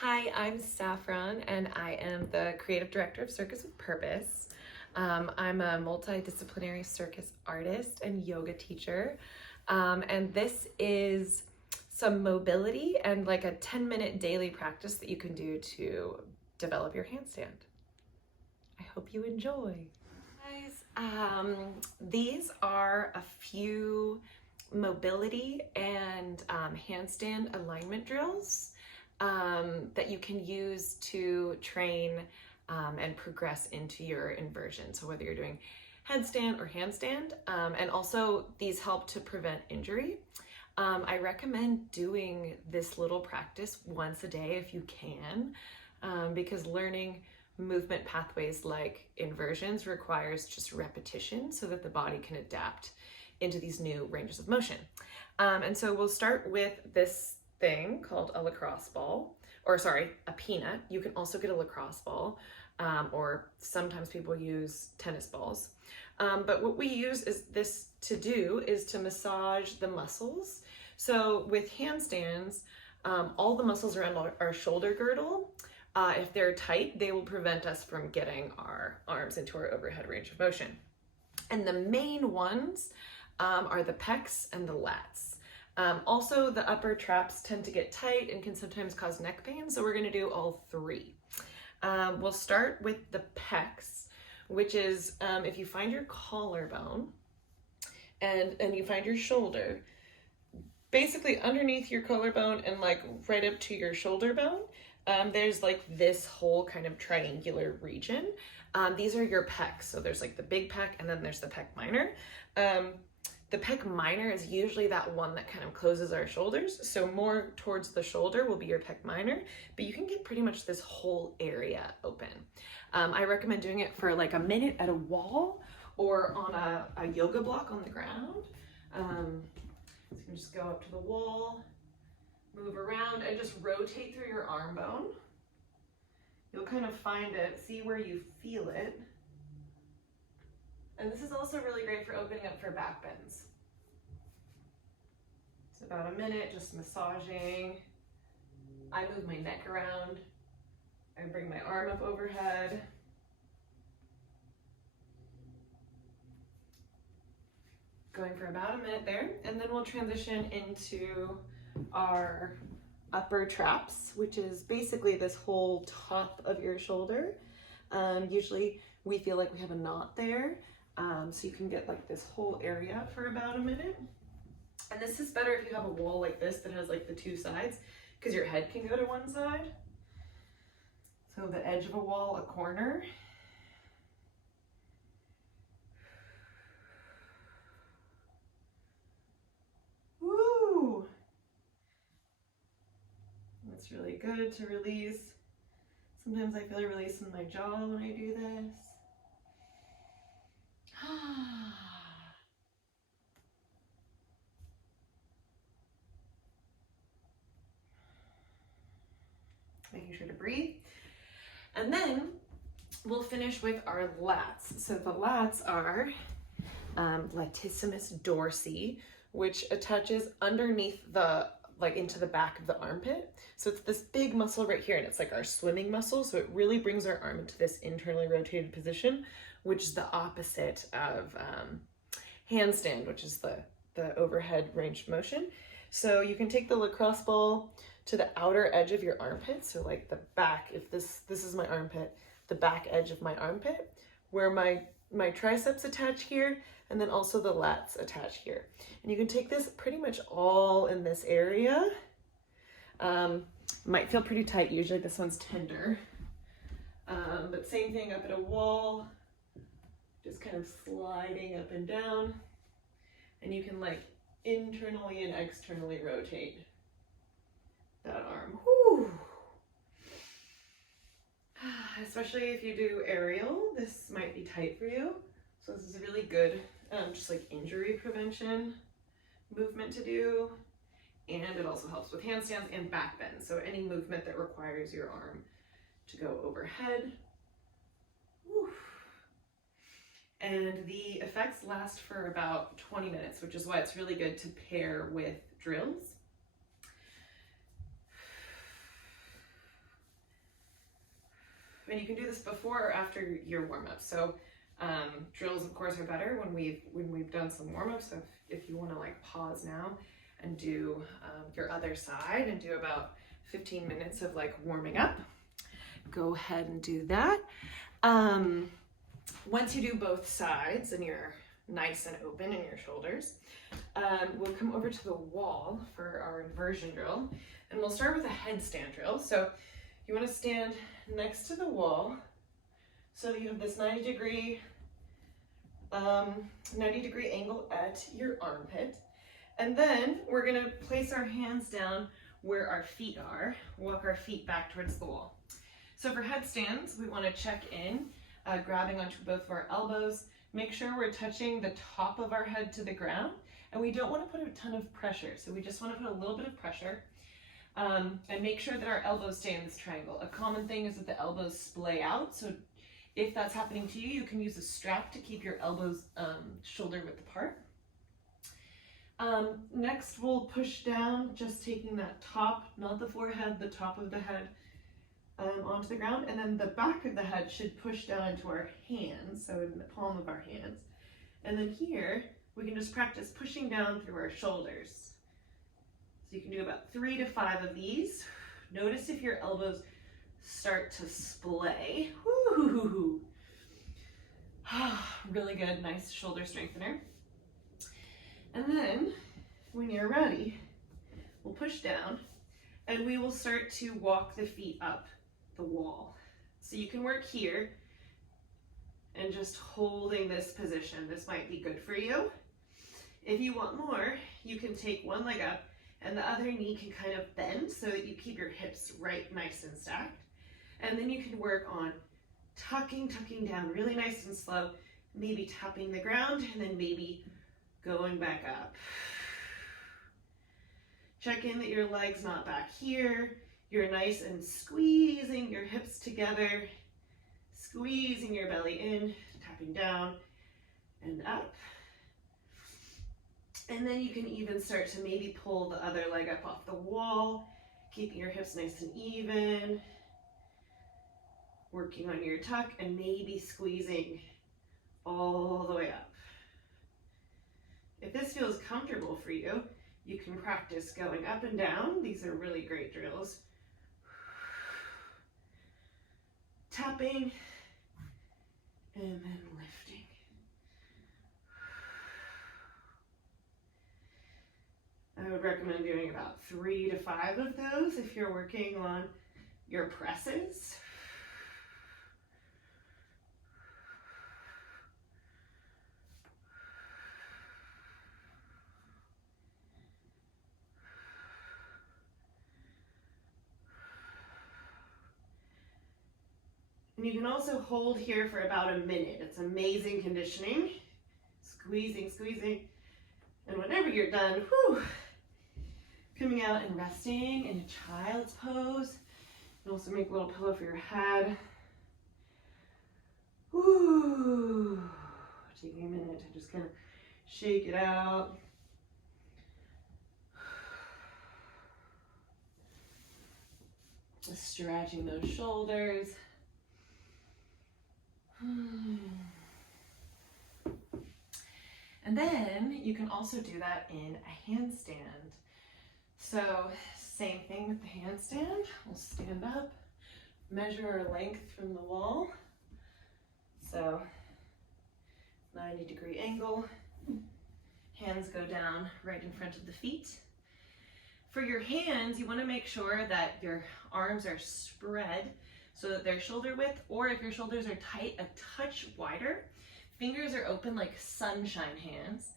Hi, I'm Saffron, and I am the creative director of Circus with Purpose. I'm a multidisciplinary circus artist and yoga teacher, and this is some mobility and like a 10-minute daily practice that you can do to develop your handstand. I hope you enjoy. Guys, these are a few mobility and handstand alignment drills that you can use to train and progress into your inversion. So whether you're doing headstand or handstand, and also these help to prevent injury. I recommend doing this little practice once a day if you can, because learning movement pathways like inversions requires just repetition so that the body can adapt into these new ranges of motion. And so we'll start with this thing called a lacrosse ball, or sorry, a peanut. You can also get a lacrosse ball, or sometimes people use tennis balls. But what we use is this to do is to massage the muscles. So with handstands, all the muscles around our shoulder girdle, if they're tight, they will prevent us from getting our arms into our overhead range of motion. And the main ones are the pecs and the lats. Also, the upper traps tend to get tight and can sometimes cause neck pain, so we're going to do all three. We'll start with the pecs, which is if you find your collarbone and you find your shoulder, basically underneath your collarbone and like right up to your shoulder bone, there's like this whole kind of triangular region. These are your pecs. So there's like the big pec and then there's the pec minor. The pec minor is usually that one that kind of closes our shoulders. So more towards the shoulder will be your pec minor, but you can get pretty much this whole area open. I recommend doing it for like a minute at a wall or on a yoga block on the ground. So you can just go up to the wall, move around, and just rotate through your arm bone. You'll kind of find it, see where you feel it. And this is also really great for opening up for back bends. It's about a minute, just massaging. I move my neck around. I bring my arm up overhead. Going for about a minute there, and then we'll transition into our upper traps, which is basically this whole top of your shoulder. Usually we feel like we have a knot there, so you can get like this whole area for about a minute. And this is better if you have a wall like this that has like the two sides, because your head can go to one side. So the edge of a wall, a corner. Woo! That's really good to release. Sometimes I feel a release in my jaw when I do this. Making sure to breathe. And then we'll finish with our lats. So the lats are latissimus dorsi, which attaches underneath into the back of the armpit. So it's this big muscle right here, and it's like our swimming muscle. So it really brings our arm into this internally rotated position, which is the opposite of handstand, which is the overhead range of motion. So you can take the lacrosse ball to the outer edge of your armpit. So like the back, if this is my armpit, the back edge of my armpit, where my triceps attach here, and then also the lats attach here. And you can take this pretty much all in this area. Might feel pretty tight. Usually this one's tender. But same thing up at a wall, just kind of sliding up and down. And you can like internally and externally rotate that arm. Whew. Especially if you do aerial, this might be tight for you. So this is a really good, just like injury prevention movement to do. And it also helps with handstands and back bends. So any movement that requires your arm to go overhead. Whew. And the effects last for about 20 minutes, which is why it's really good to pair with drills. And you can do this before or after your warm-up. So drills, of course, are better when we've done some warm-ups. So if you want to like pause now and do your other side and do about 15 minutes of like warming up, go ahead and do that. Once you do both sides and you're nice and open in your shoulders, we'll come over to the wall for our inversion drill, and we'll start with a headstand drill. So you want to stand next to the wall so you have this 90-degree angle at your armpit, and then we're going to place our hands down where our feet are, walk our feet back towards the wall. So for headstands, we want to check in, grabbing onto both of our elbows. Make sure we're touching the top of our head to the ground, and we don't want to put a ton of pressure. So we just want to put a little bit of pressure, and make sure that our elbows stay in this triangle. A common thing is that the elbows splay out. So if that's happening to you, you can use a strap to keep your elbows shoulder width apart. Next, we'll push down, just taking that top, not the forehead, the top of the head, onto the ground, and then the back of the head should push down into our hands, so in the palm of our hands. And then here, we can just practice pushing down through our shoulders. So you can do about 3 to 5 of these. Notice if your elbows start to splay. Woo-hoo-hoo-hoo. Really good, nice shoulder strengthener. And then, when you're ready, we'll push down, and we will start to walk the feet up the wall. So you can work here and just holding this position. This might be good for you. If you want more, you can take one leg up and the other knee can kind of bend so that you keep your hips right nice and stacked. And then you can work on tucking down really nice and slow, maybe tapping the ground and then maybe going back up. Check in that your leg's not back here. You're nice and squeezing your hips together, squeezing your belly in, tapping down and up. And then you can even start to maybe pull the other leg up off the wall, keeping your hips nice and even, working on your tuck and maybe squeezing all the way up. If this feels comfortable for you, you can practice going up and down. These are really great drills. Tapping and then lifting. I would recommend doing about 3 to 5 of those if you're working on your presses. And you can also hold here for about a minute. It's amazing conditioning. Squeezing, squeezing. And whenever you're done, coming out and resting in a child's pose. And also make a little pillow for your head. Taking a minute to just kind of shake it out. Just stretching those shoulders. And then you can also do that in a handstand. So same thing with the handstand. We'll stand up, measure our length from the wall. So 90-degree angle, hands go down right in front of the feet. For your hands, you want to make sure that your arms are spread so that they're shoulder width, or if your shoulders are tight, a touch wider. Fingers are open like sunshine hands.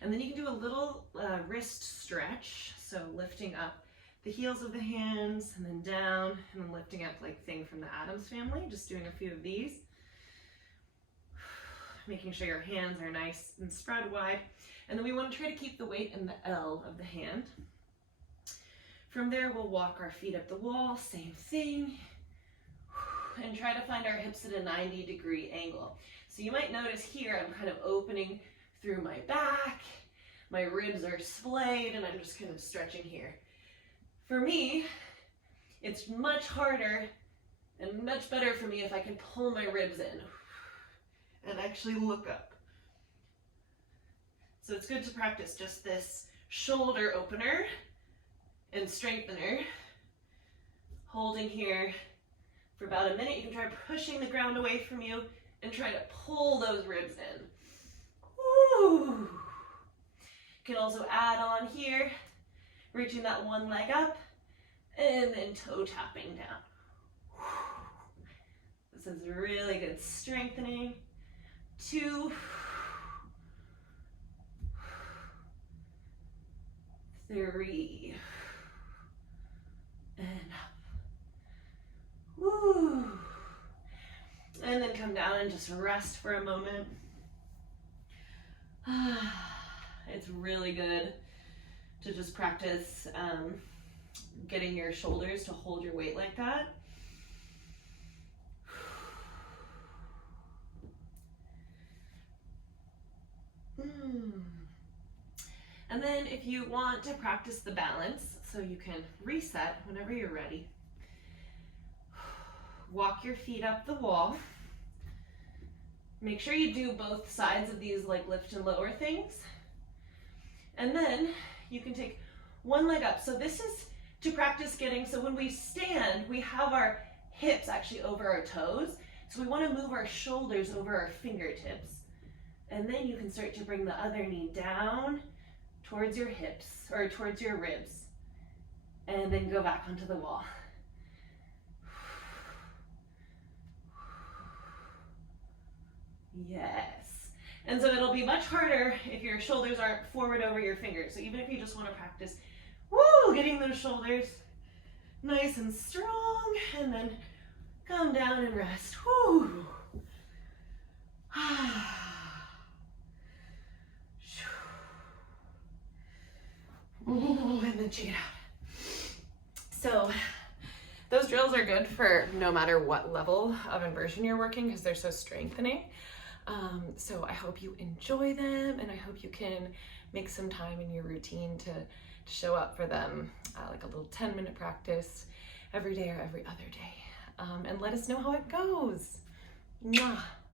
And then you can do a little wrist stretch, so lifting up the heels of the hands and then down, and then lifting up like Thing from the Addams Family, just doing a few of these. Making sure your hands are nice and spread wide. And then we want to try to keep the weight in the L of the hand. From there, we'll walk our feet up the wall, same thing. And try to find our hips at a 90-degree angle. So you might notice here, I'm kind of opening through my back, my ribs are splayed, and I'm just kind of stretching here. For me, it's much harder And much better for me if I can pull my ribs in and actually look up. So it's good to practice just this shoulder opener and strengthener. Holding here for about a minute. You can try pushing the ground away from you and try to pull those ribs in. Woo! You can also add on here, reaching that one leg up and then toe tapping down. This is really good strengthening. 2, 3, and up. Woo. And then come down and just rest for a moment. It's really good to just practice getting your shoulders to hold your weight like that. And then if you want to practice the balance, so you can reset whenever you're ready. Walk your feet up the wall. Make sure you do both sides of these like lift and lower things. And then you can take one leg up. So this is to practice getting, so when we stand, we have our hips actually over our toes. So we want to move our shoulders over our fingertips. And then you can start to bring the other knee down towards your hips or towards your ribs. And then go back onto the wall. Yes. And so it'll be much harder if your shoulders aren't forward over your fingers. So even if you just want to practice, woo, getting those shoulders nice and strong, and then come down and rest. Woo. Ooh, and then check it out. So those drills are good for no matter what level of inversion you're working because they're so strengthening. So I hope you enjoy them, and I hope you can make some time in your routine to show up for them, like a little 10-minute practice every day or every other day. And let us know how it goes. Mwah.